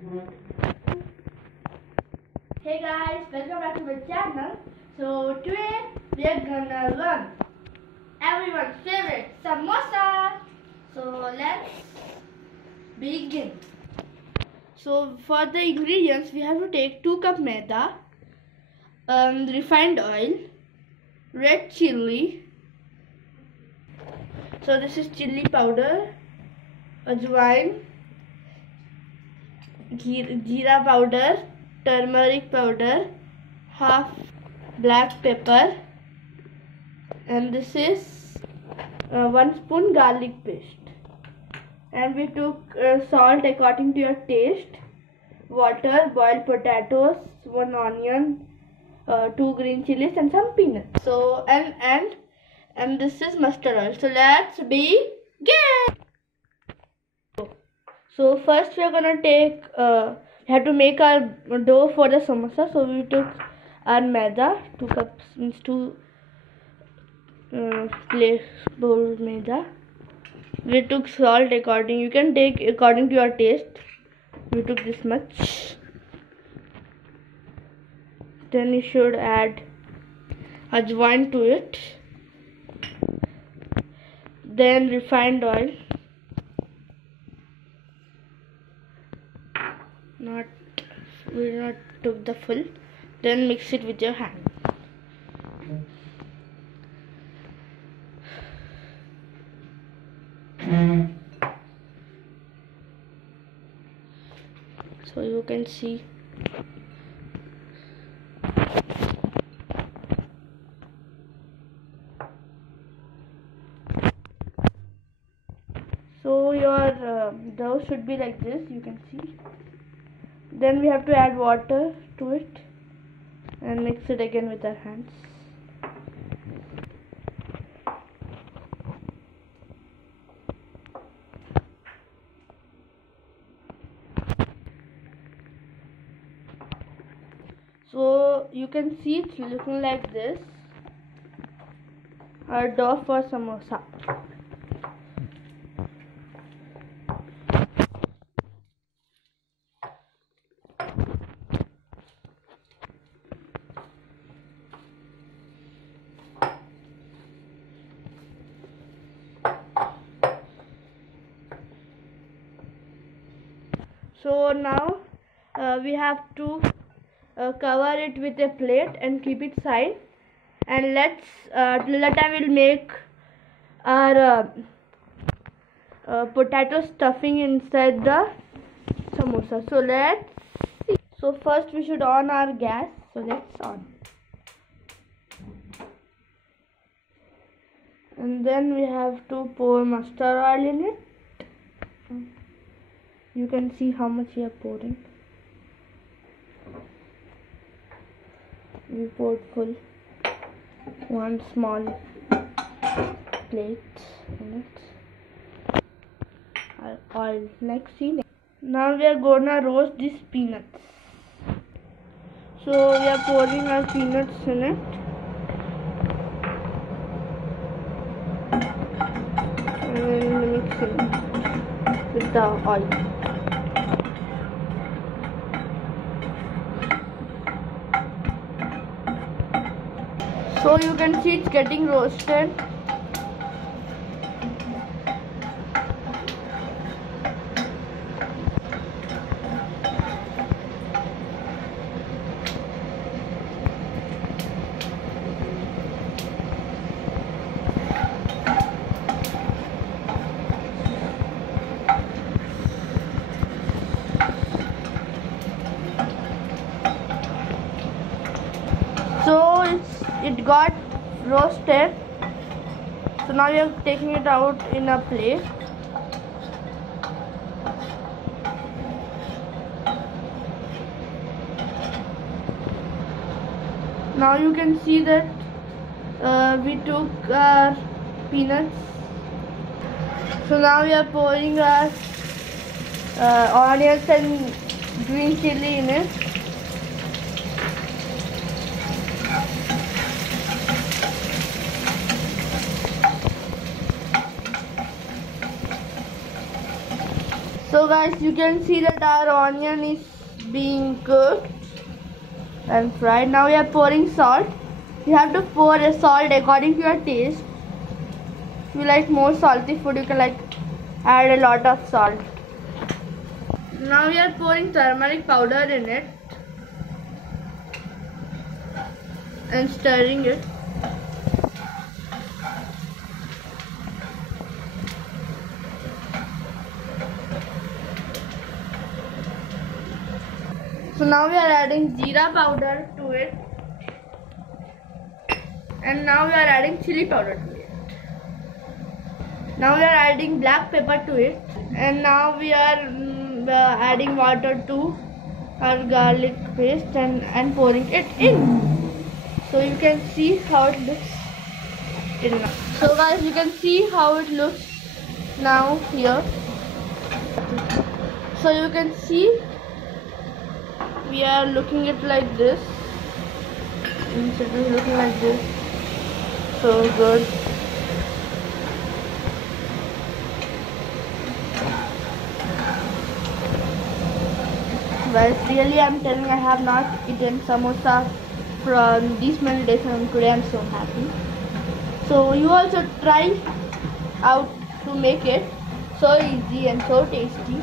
Hey guys, welcome back to my channel. So today we are gonna learn everyone's favorite samosa. So let's begin. So for the ingredients we have to take 2 cup maida, refined oil, red chili. So this is chili powder, ajwain, jeera powder, turmeric powder, half black pepper, and this is 1 spoon garlic paste. And we took salt according to your taste, water, boiled potatoes, 1 onion, 2 green chilies, and some peanuts. So and this is mustard oil. So let's begin. So first we are gonna take. We have to make our dough for the samosa. So we took our maida, 2 cups means 2 place bowl maida. We took salt according. You can take according to your taste. We took this much. Then you should add ajwain to it. Then refined oil. We not took the full. Then mix it with your hand. So you can see. So your dough should be like this. You can see. Then we have to add water to it and mix it again with our hands. So you can see it's looking like this. Our dough for samosa. So now we have to cover it with a plate and keep it side, and let's till that time we'll make our potato stuffing inside the samosa. So let's see. So first we should on our gas. So let's on, and then we have to pour mustard oil in it. You can see how much we are pouring. We poured full, 1 small plate in it. Oil. Next, see. Now we are gonna roast these peanuts. So we are pouring our peanuts in it. And mixing with the oil. So you can see it's getting roasted. So it got roasted. So now we are taking it out in a plate. Now you can see that we took our peanuts. So now we are pouring our onions and green chili in it. So guys, you can see that our onion is being cooked and fried. Now we are pouring salt. You have to pour a salt according to your taste. If you like more salty food, you can add a lot of salt. Now we are pouring turmeric powder in it and stirring it. So now we are adding jeera powder to it, and now we are adding chili powder to it. Now we are adding black pepper to it, and now we are adding water to our garlic paste and pouring it in. So you can see how it looks till now. So guys, you can see how it looks now here. So you can see we are looking it like this. It is looking like this. So good. Guys, really I'm telling I have not eaten samosa from these many days, and today I'm so happy. So you also try out to make it. So easy and so tasty.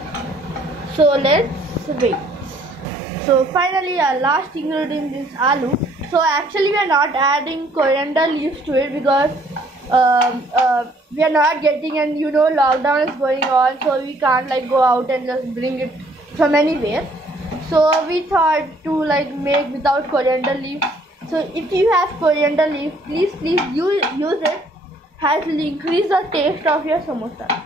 So let's wait. So finally our last ingredient is aloo. So actually we are not adding coriander leaves to it because we are not getting, and lockdown is going on, so we can't go out and just bring it from anywhere. So we thought to make without coriander leaves. So if you have coriander leaves, please use it. Has increased the taste of your samosa.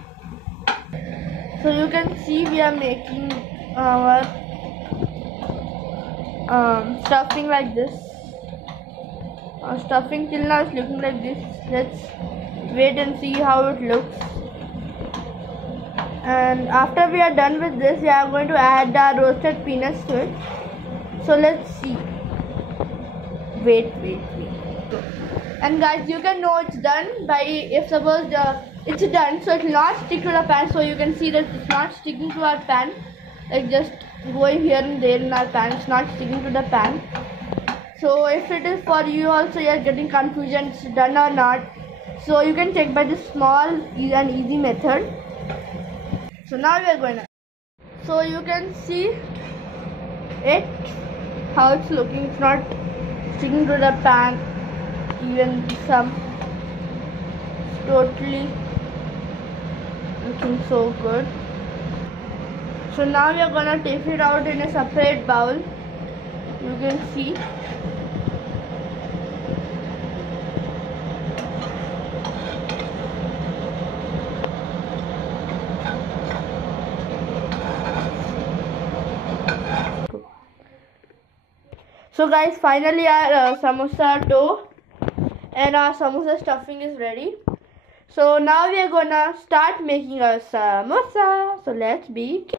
So you can see we are making our stuffing like this. Our stuffing till now is looking like this. Let's wait and see how it looks. And after we are done with this, we are going to add the roasted peanuts to it. So let's see. Wait. And guys, you can know it's done by if suppose it's done, so it will not stick to the pan. So you can see that it's not sticking to our pan, just going here and there in our pan. It's not sticking to the pan. So if it is for you also, you are getting confusion it's done or not, so you can check by this small and easy method. So now we are going to, so you can see it how it's looking. It's not sticking to the pan even some. It's totally looking so good. So now we are gonna take it out in a separate bowl. You can see. So guys, finally our samosa dough and our samosa stuffing is ready. So now we are gonna start making our samosa. So let's begin.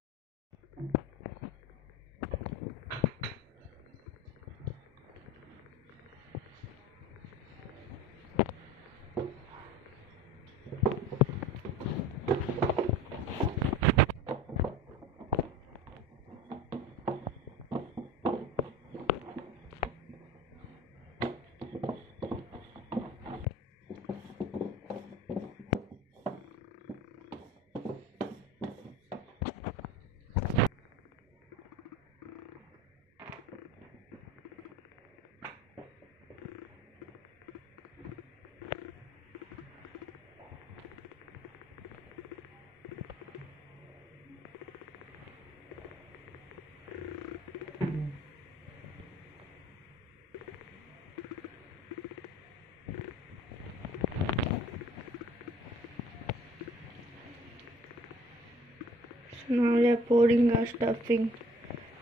So now we are pouring our stuffing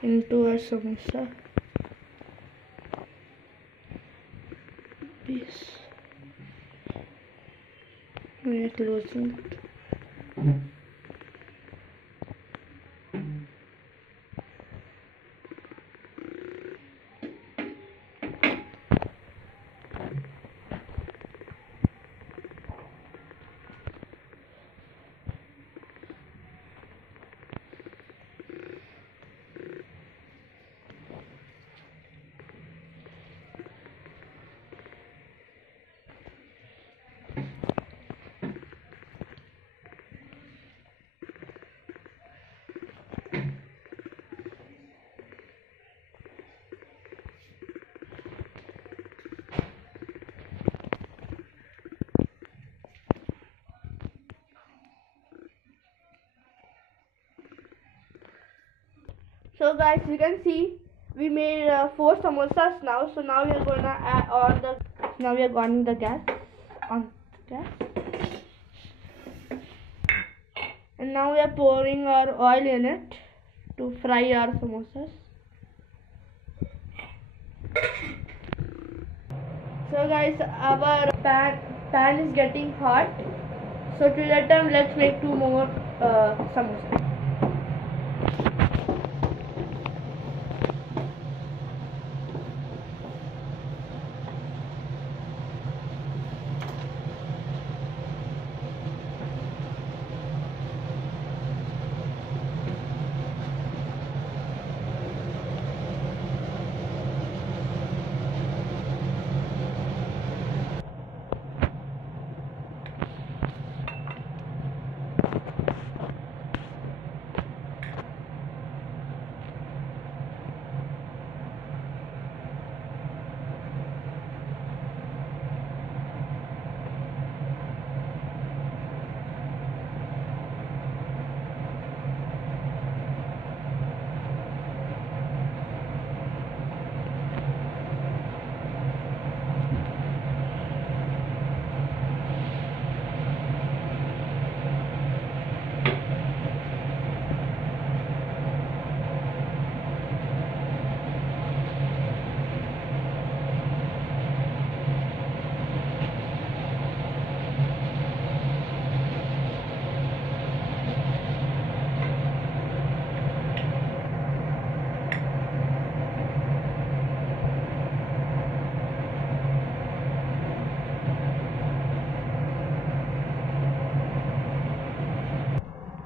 into our samosa. Yes. We are closing it. So guys, you can see we made 4 samosas now. So now we are gonna add on the. Now we are on the gas. And now we are pouring our oil in it to fry our samosas. So guys, our pan is getting hot. So till that time, let's make 2 more samosas.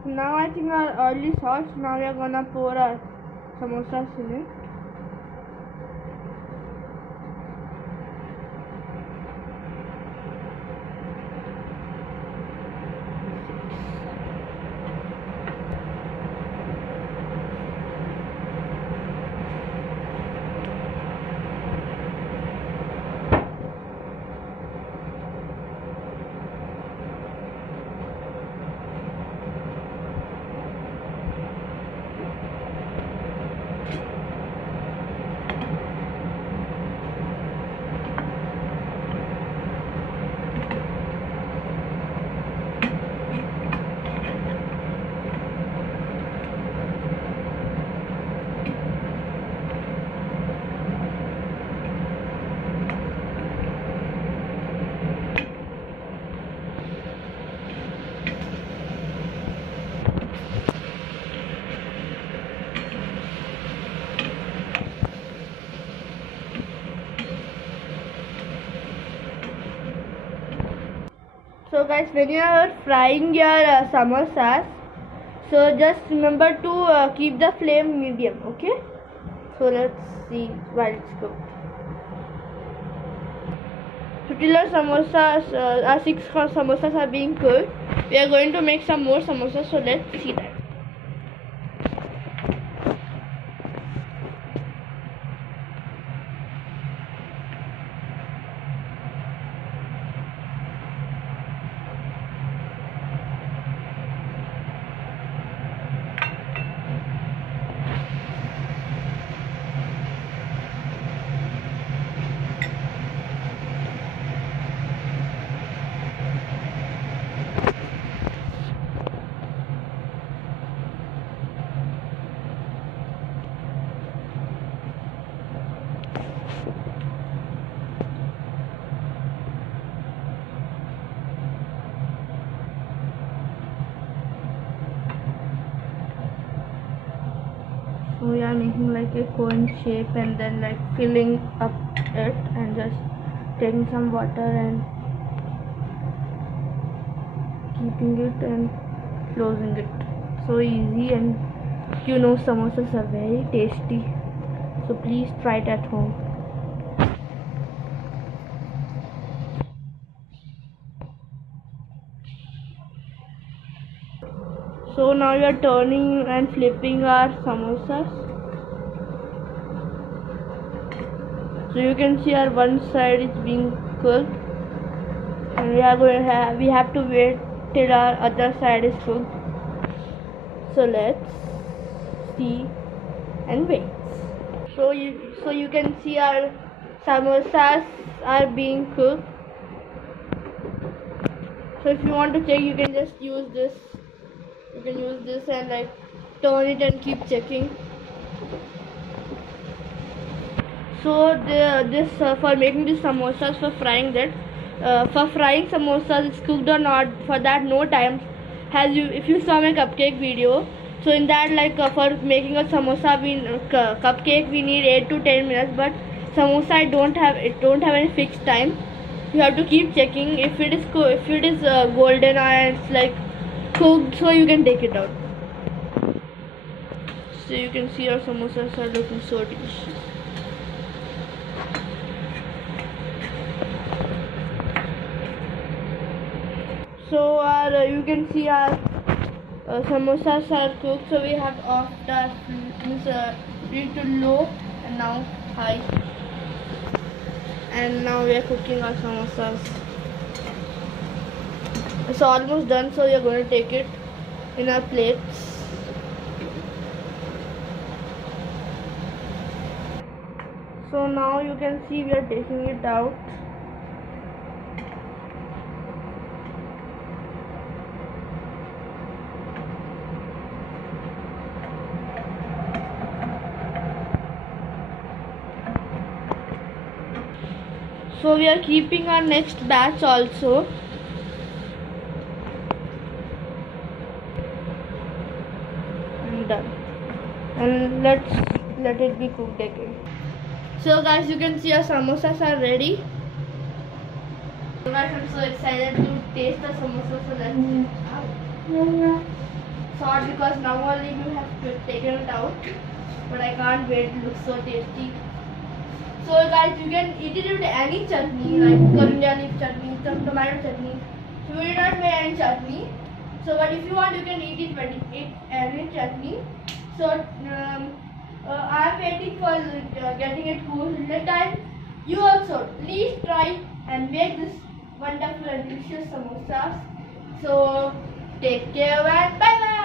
Now I think our oil is hot. Now we are gonna pour our samosas in it. So guys, when you are frying your samosas, so just remember to keep the flame medium, okay? So let's see while it's cooked. So till our samosas, our 6 samosas are being cooked, we are going to make some more samosas, so let's see that. So we are making like a cone shape and then like filling up it and just taking some water and keeping it and closing it. So easy, and you know samosas are very tasty. So please try it at home. So now we are turning and flipping our samosas. So you can see our one side is being cooked, and we have to wait till our other side is cooked. So let's see and wait. So you can see our samosas are being cooked. So if you want to check, you can just use this. You can use this and like turn it and keep checking. So this for making the samosas, for frying that, for frying samosas, it's cooked or not. For that, no time. If you saw my cupcake video, so in that, like for making a samosa, cupcake we need 8 to 10 minutes. But samosa don't have any fixed time. You have to keep checking. If it is golden and it's like cooked, so you can take it out. So you can see our samosas are looking so delicious. So you can see our samosas are cooked. So we have off our to low and now high. And now we are cooking our samosas. It's almost done, so we are going to take it in our plates. So now you can see we are taking it out. So we are keeping our next batch also. And done. And let's let it be cooked again. So guys, you can see our samosas are ready. So guys, I'm so excited to taste the samosas. So let's see. Sorry, because now only we have taken it out. But I can't wait, it looks so tasty. So guys, you can eat it with any chutney, like coriander leaf chutney, tomato chutney. So we did not make any chutney. So but if you want, you can eat it with any chutney. So I am waiting for getting it cool in the time. You also please try and make this wonderful and delicious samosas. So take care and bye bye.